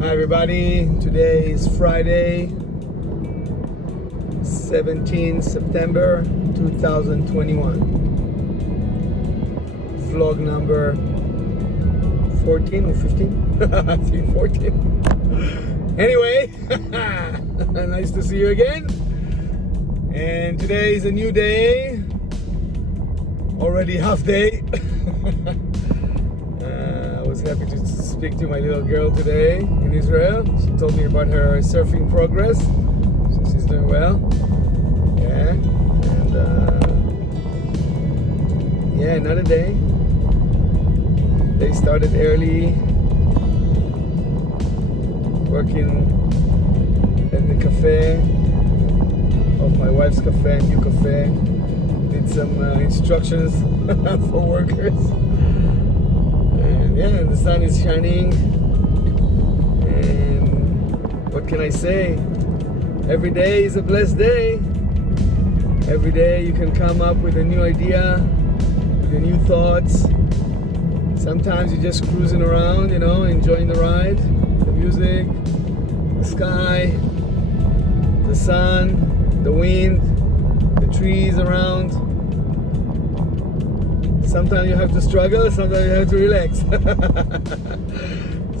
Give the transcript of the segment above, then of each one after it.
Hi everybody, today is Friday, 17 September 2021. Vlog number 14 or 15? I think 14. Anyway, nice to see you again. And today is a new day, already half day. I was happy to speak to my little girl today in Israel. She told me about her surfing progress, so she's doing well. Yeah, and yeah, another day. They started early, working at the cafe of my wife's cafe, new cafe. Did some instructions for workers. And yeah, the sun is shining. And what can I say? Every day is a blessed day. Every day you can come up with a new idea, with a new thoughts. Sometimes you're just cruising around, you know, enjoying the ride, the music, the sky, the sun, the wind, the trees around. Sometimes you have to struggle, sometimes you have to relax.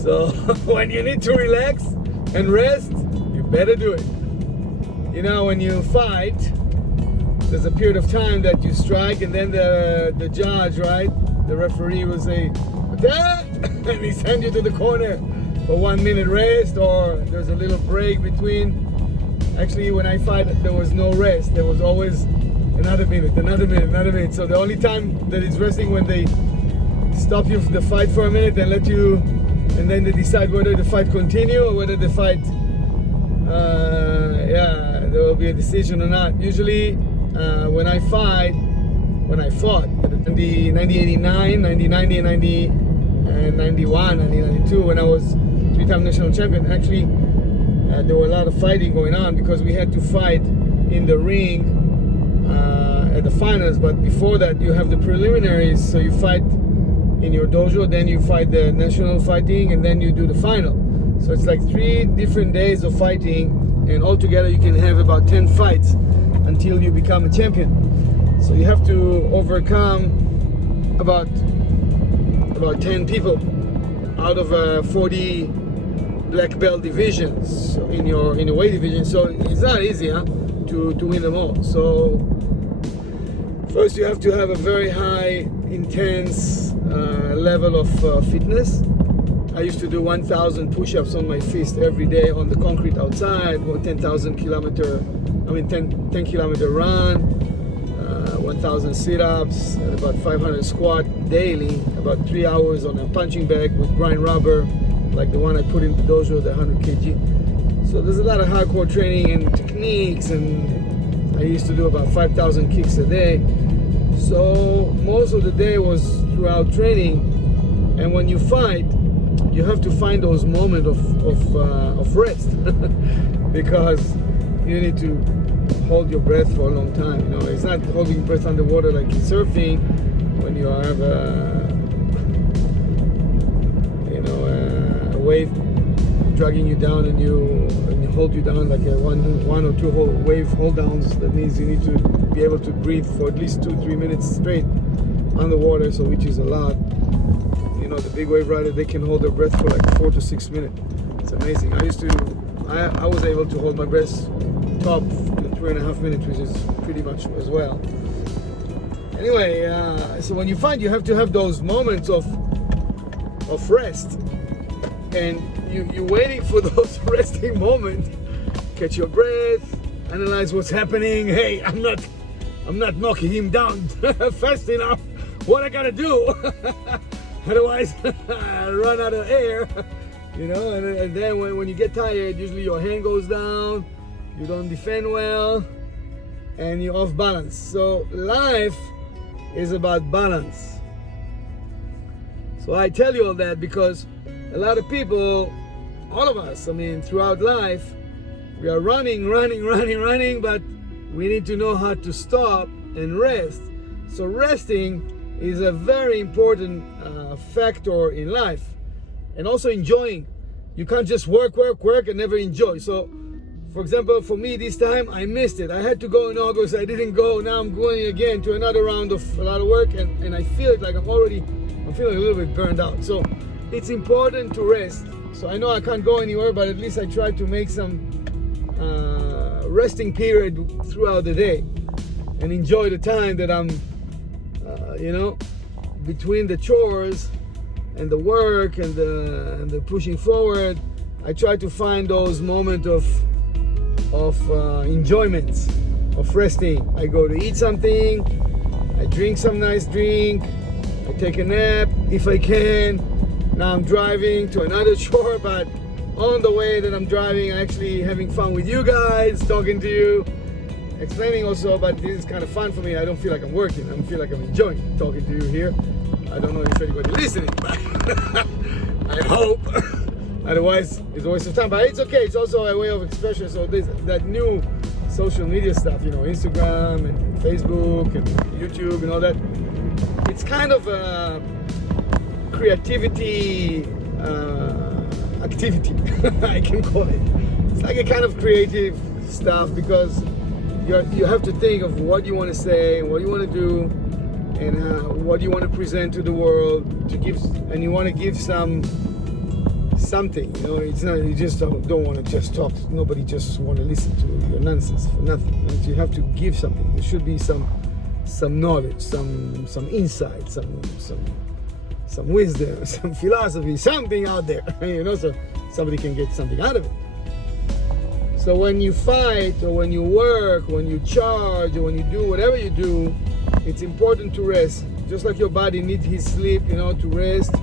So when you need to relax and rest, you better do it. You know, when you fight, there's a period of time that you strike, and then the judge, right, the referee will say, "Attack!" and he sends you to the corner for 1 minute rest, or there's a little break between. Actually, when I fight, there was no rest. There was always another minute, another minute, another minute. So the only time that it's resting when they stop you the fight for a minute and let you, and then they decide whether the fight continue or whether the fight, yeah, there will be a decision or not. Usually, when I fought in the 1989, 1990, and 91, 1992, when I was three-time national champion, actually, there were a lot of fighting going on because we had to fight in the ring at the finals. But before that, you have the preliminaries. So you fight in your dojo, then you fight the national fighting, and then you do the final. So it's like 3 different days of fighting, and altogether you can have about 10 fights until you become a champion. So you have to overcome about 10 people out of 40 black belt divisions in your weight division. So it's not easy, to win them all. So first you have to have a very high, intense level of fitness. I used to do 1,000 push-ups on my fist every day on the concrete outside, 10 kilometer run, 1,000 sit-ups, and about 500 squat daily, about 3 hours on a punching bag with grind rubber, like the one I put in the dojo, the 100 kg. So there's a lot of hardcore training and techniques, and I used to do about 5,000 kicks a day. So most of the day was throughout training. And when you fight, you have to find those moments of rest because you need to hold your breath for a long time. You know, it's not holding breath underwater like in surfing when you have a wave dragging you down and you hold you down like a one or two wave hold downs. That means you need to be able to breathe for at least 2-3 minutes straight underwater, so which is a lot. You know, the big wave rider, they can hold their breath for like 4 to 6 minutes. It's amazing. I was able to hold my breath top to 3.5 minutes, which is pretty much as well. Anyway, so when you fight, you have to have those moments of rest. And you're waiting for those resting moments. Catch your breath, analyze what's happening. Hey, I'm not knocking him down fast enough. What I gotta do? Otherwise, I run out of air. You know, and then when you get tired, usually your hand goes down, you don't defend well, and you're off balance. So life is about balance. So I tell you all that because a lot of people, all of us, I mean, throughout life, we are running, but we need to know how to stop and rest. So resting is a very important factor in life, and also enjoying. you can't just work and never enjoy. So for example, for me this time I missed it. I had to go in August, I didn't go. Now I'm going again to another round of a lot of work, and I feel it like I'm feeling a little bit burned out. So it's important to rest. So I know I can't go anywhere, but at least I try to make some resting period throughout the day and enjoy the time that I'm between the chores and the work and the pushing forward. I try to find those moments of enjoyments, of resting. I go to eat something, I drink some nice drink, I take a nap if I can. Now I'm driving to another chore, but on the way that I'm driving, I'm actually having fun with you guys, talking to you, explaining also. But this is kind of fun for me. I don't feel like I'm working. I feel like I'm enjoying talking to you here. I don't know if anybody listening, but I hope. Otherwise, it's a waste of time. But it's okay. It's also a way of expression. So that new social media stuff, Instagram and Facebook and YouTube and all that. It's kind of a creativity activity, I can call it. It's like a kind of creative stuff, because you have to think of what you want to say, what you want to do, and what you want to present to the world, and you want to give something. It's not, you just don't want to just talk. Nobody just want to listen to your nonsense for nothing. You have to give something. There should be some knowledge, some insight, some wisdom, some philosophy, something out there, so somebody can get something out of it. So when you fight, or when you work, when you charge, or when you do whatever you do, it's important to rest. Just like your body needs his sleep, to rest,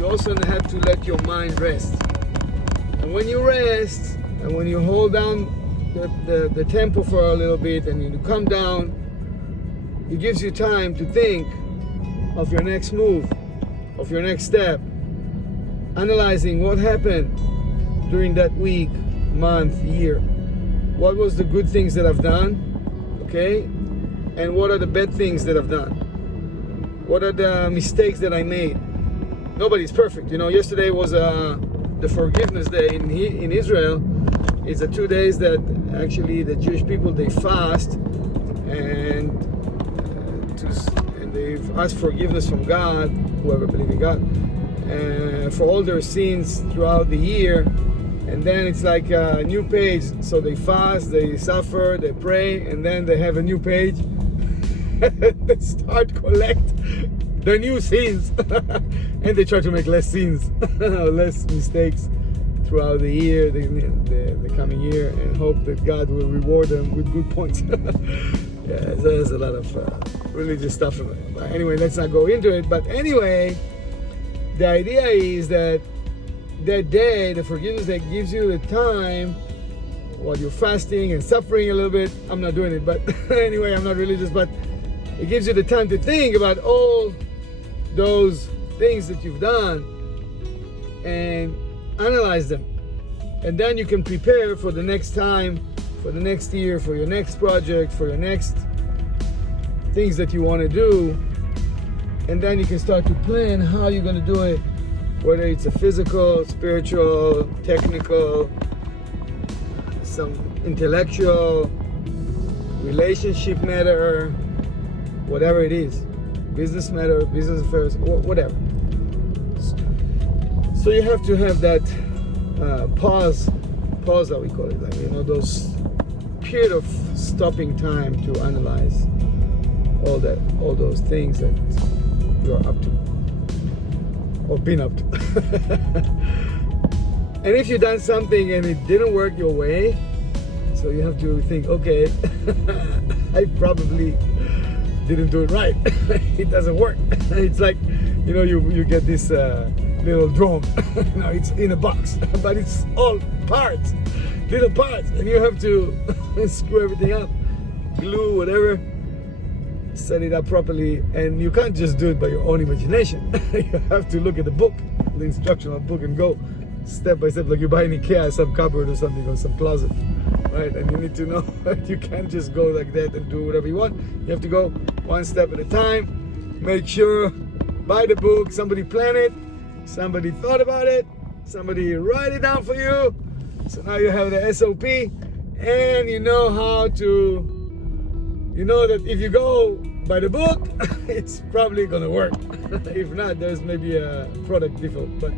you also have to let your mind rest. And when you rest, and when you hold down the tempo for a little bit, and you come down, it gives you time to think of your next move, of your next step, analyzing what happened during that week, month, year. What was the good things that I've done, okay? And what are the bad things that I've done? What are the mistakes that I made? Nobody's perfect. Yesterday was the Forgiveness Day in Israel. It's 2 days that actually the Jewish people, they fast and they've asked forgiveness from God, whoever believes in God, for all their sins throughout the year. And then it's like a new page. So they fast, they suffer, they pray, and then they have a new page. They start collect the new sins. And they try to make less sins, less mistakes throughout the year, the coming year, and hope that God will reward them with good points. Yeah, there's a lot of religious stuff in it. But anyway, let's not go into it. But anyway, the idea is that day, the forgiveness that gives you the time while you're fasting and suffering a little bit. I'm not doing it, but anyway, I'm not religious, but it gives you the time to think about all those things that you've done and analyze them. And then you can prepare for the next time, for the next year, for your next project, for your next things that you want to do. And then you can start to plan how you're going to do it, whether it's a physical, spiritual, technical, some intellectual, relationship matter, whatever it is, business matter, business affairs, whatever. So you have to have that pause that we call it, like, those period of stopping time to analyze all those things that you're up to or been up to. And if you've done something and it didn't work your way, so you have to think, okay, I probably didn't do it right. It doesn't work. It's like, you get this little drone. Now it's in a box, but it's all parts, little parts, and you have to screw everything up, glue, whatever, set it up properly. And you can't just do it by your own imagination. You have to look at the book, the instructional book, and go step by step, like you buy in IKEA some cupboard or something, or some closet, right? And you need to know that you can't just go like that and do whatever you want. You have to go one step at a time. Make sure, buy the book, somebody planned it, somebody thought about it, Somebody write it down for you. So now you have the SOP, and you know how to, you know that if you go by the book, it's probably gonna work. If not, there's maybe a product default, but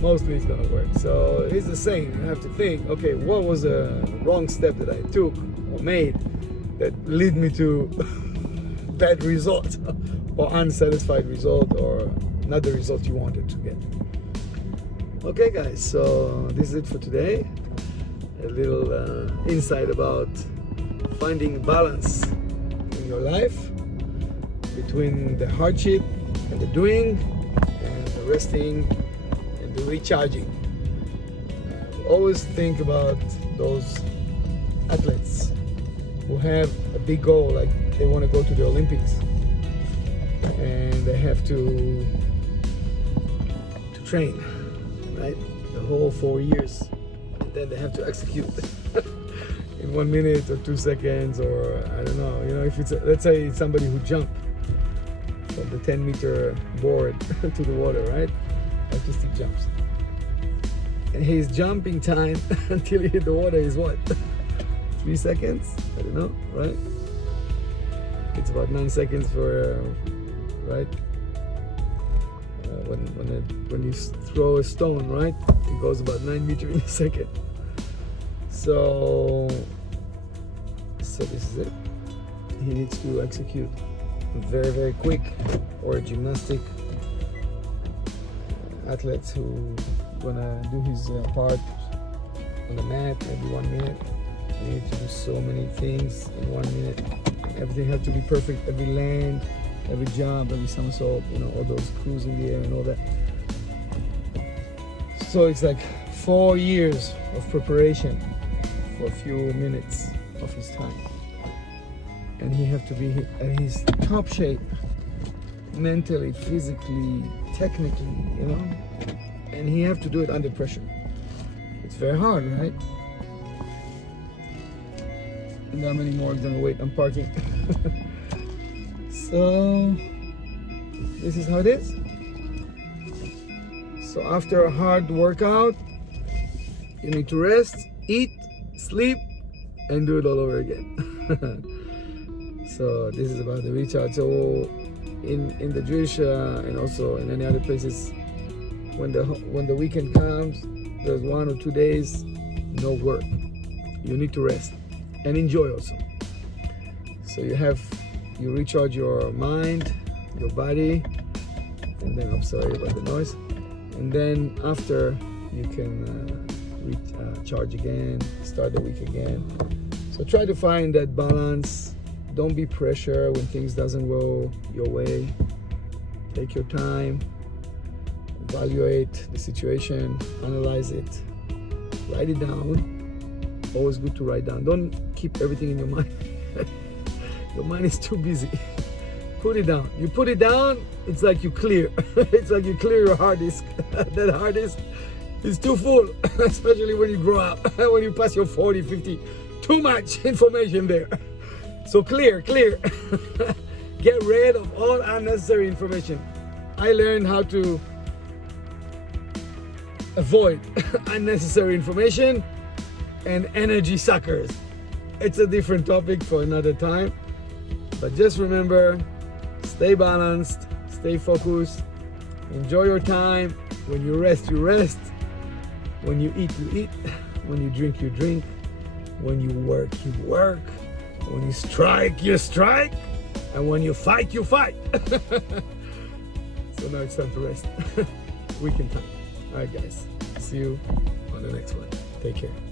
mostly it's gonna work. So it's the same. You have to think, okay, what was a wrong step that I took or made that lead me to bad result or unsatisfied result or not the result you wanted to get. Okay guys, so this is it for today. A little insight about finding balance in your life between the hardship and the doing and the resting and the recharging. Always think about those athletes who have a big goal, like they want to go to the Olympics and they have to train, right? The whole 4 years, and then they have to execute in 1 minute or 2 seconds, or I don't know. You know, if it's let's say it's somebody who jumped from the 10-meter board to the water, right? Artistic jumps, and his jumping time until he hit the water is what? 3 seconds? I don't know, right? It's about 9 seconds for right. When you throw a stone, right, it goes about 9 meters in a second. So this is it. He needs to execute very, very quick, or gymnastic athletes who gonna do his part on the mat every 1 minute. You need to do so many things in 1 minute. Everything has to be perfect. Every land, every jump, every somersault, you know, all those crews in the air and all that. So it's like 4 years of preparation for a few minutes of his time. And he have to be at his top shape, mentally, physically, technically, you know. And he have to do it under pressure. It's very hard, right? And how many more gonna wait? I'm parking. So this is how it is. So after a hard workout, you need to rest, eat, sleep, and do it all over again. So this is about the recharge. So in the Jewish and also in any other places, when the weekend comes, there's 1 or 2 days no work. You need to rest and enjoy also. So you recharge your mind, your body, and then I'm sorry about the noise. And then after, you can recharge again, start the week again. So try to find that balance. Don't be pressure when things doesn't go your way. Take your time, evaluate the situation, analyze it, write it down. Always good to write down. Don't keep everything in your mind. Your mind is too busy. Put it down. You put it down, it's like you clear. It's like you clear your hard disk. That hard disk is too full, especially when you grow up, when you pass your 40, 50. Too much information there. So clear. Get rid of all unnecessary information. I learned how to avoid unnecessary information and energy suckers. It's a different topic for another time. But just remember, stay balanced, stay focused, enjoy your time. When you rest, you rest. When you eat, you eat. When you drink, you drink. When you work, you work. When you strike, you strike. And when you fight, you fight. So now it's time to rest. Weekend time. All right, guys. See you on the next one. Take care.